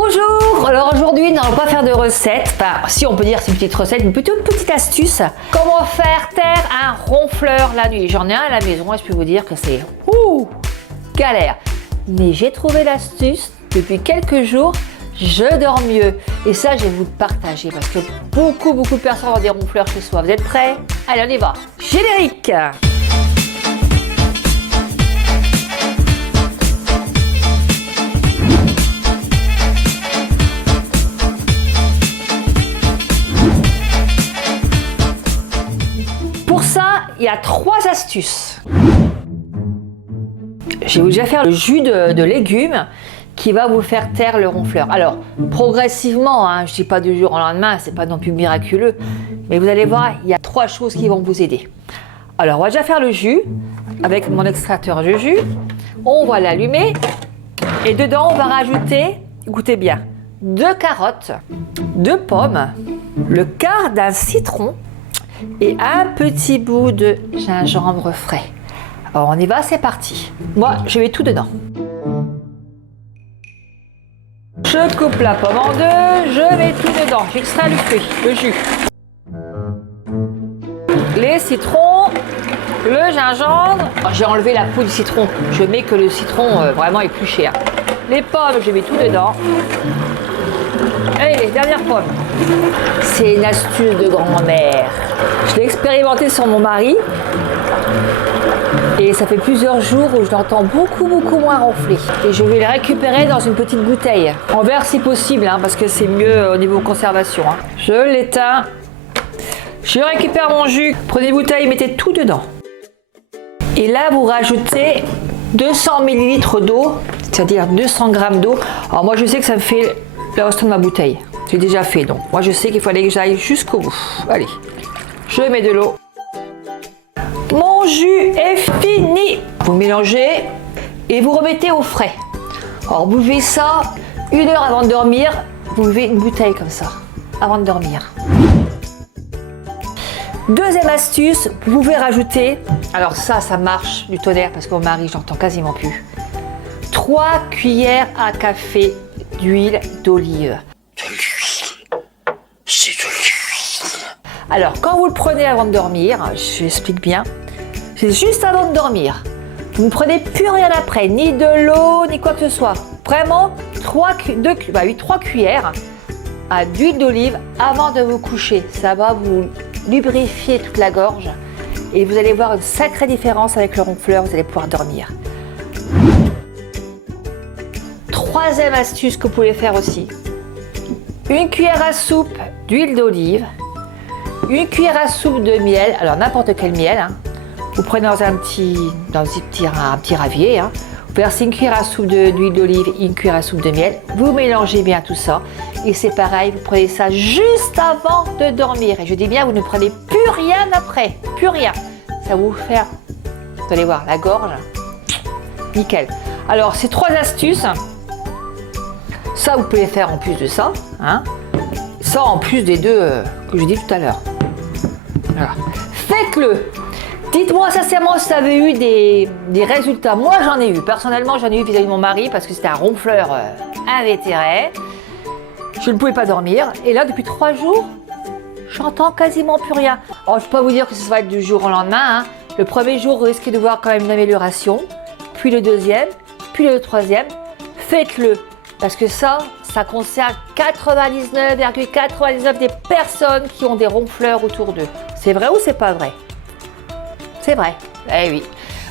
Bonjour, alors aujourd'hui nous n'allons pas faire de recette, enfin si on peut dire c'est une petite recette, mais plutôt une petite astuce. Comment faire taire un ronfleur la nuit. J'en ai un à la maison et je peux vous dire que c'est galère. Mais j'ai trouvé l'astuce, depuis quelques jours, je dors mieux. Et ça je vais vous le partager parce que beaucoup de personnes ont des ronfleurs chez soi. Vous êtes prêts? Allez on y va, générique! Pour ça, il y a 3 astuces. Je vais déjà faire le jus de légumes qui va vous faire taire le ronfleur. Alors, progressivement, je ne dis pas du jour au lendemain, c'est pas non plus miraculeux, mais vous allez voir, il y a 3 choses qui vont vous aider. Alors, on va déjà faire le jus avec mon extracteur de jus. On va l'allumer et dedans, on va rajouter, écoutez bien, 2 carottes, 2 pommes, le quart d'un citron, et un petit bout de gingembre frais. Alors on y va, c'est parti. Moi, je mets tout dedans. Je coupe la pomme en 2, je mets tout dedans. J'extrais le fruit, le jus. Les citrons, le gingembre. J'ai enlevé la peau du citron. Je mets que le citron vraiment épluché. Les pommes, je mets tout dedans. Allez, dernière pomme. C'est une astuce de grand-mère. Je l'ai expérimenté sur mon mari et ça fait plusieurs jours où je l'entends beaucoup moins ronfler. Et je vais le récupérer dans une petite bouteille, en verre si possible, parce que c'est mieux au niveau conservation. Je l'éteins, je récupère mon jus, prenez une bouteille, mettez tout dedans. Et là, vous rajoutez 200 ml d'eau, c'est-à-dire 200 g d'eau. Alors moi, je sais que ça me fait le restant de ma bouteille. J'ai déjà fait, donc moi je sais qu'il fallait que j'aille jusqu'au bout. Allez, je mets de l'eau. Mon jus est fini. Vous mélangez et vous remettez au frais. Alors buvez ça 1 heure avant de dormir. Vous buvez une bouteille comme ça avant de dormir. Deuxième astuce, vous pouvez rajouter, alors ça marche du tonnerre parce que mon mari j'entends quasiment plus. 3 cuillères à café d'huile d'olive. C'est de l'huile. Alors, quand vous le prenez avant de dormir, je l'explique bien, c'est juste avant de dormir. Vous ne prenez plus rien après, ni de l'eau, ni quoi que ce soit. Vraiment, 3 cuillères d'huile d'olive avant de vous coucher. Ça va vous lubrifier toute la gorge et vous allez voir une sacrée différence avec le ronfleur, vous allez pouvoir dormir. Troisième astuce que vous pouvez faire aussi, 1 cuillère à soupe d'huile d'olive, 1 cuillère à soupe de miel, alors n'importe quel miel, vous prenez dans un petit ravier, vous versez 1 cuillère à soupe d'huile d'olive et 1 cuillère à soupe de miel, vous mélangez bien tout ça et c'est pareil, vous prenez ça juste avant de dormir et je dis bien vous ne prenez plus rien après, plus rien, ça va vous faire, vous allez voir, la gorge, nickel. Alors ces 3 astuces, ça, vous pouvez faire en plus de ça. Ça, en plus des 2 que je dis tout à l'heure. Voilà. Faites-le. Dites-moi sincèrement si vous avez eu des résultats. Moi, j'en ai eu. Personnellement, j'en ai eu vis-à-vis de mon mari parce que c'était un ronfleur invétéré. Je ne pouvais pas dormir. Et là, depuis 3 jours, j'entends quasiment plus rien. Alors, je ne peux pas vous dire que ça va être du jour au lendemain. Le premier jour, vous risquez de voir quand même une amélioration. Puis le deuxième, puis le troisième. Faites-le. Parce que ça concerne 99,99% des personnes qui ont des ronfleurs autour d'eux. C'est vrai ou c'est pas vrai? C'est vrai. Eh oui.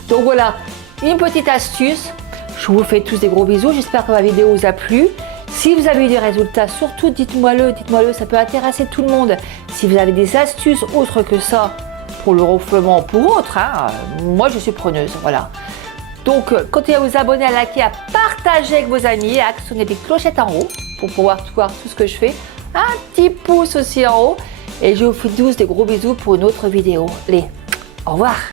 Donc voilà, une petite astuce. Je vous fais tous des gros bisous. J'espère que ma vidéo vous a plu. Si vous avez eu des résultats, surtout dites-moi-le, ça peut intéresser tout le monde. Si vous avez des astuces autres que ça, pour le ronflement ou pour autre, moi je suis preneuse. Voilà. Donc, continuez à vous abonner, à liker, à partager avec vos amis, à actionner les clochettes en haut pour pouvoir voir tout ce que je fais. Un petit pouce aussi en haut. Et je vous fais tous des gros bisous pour une autre vidéo. Allez, au revoir!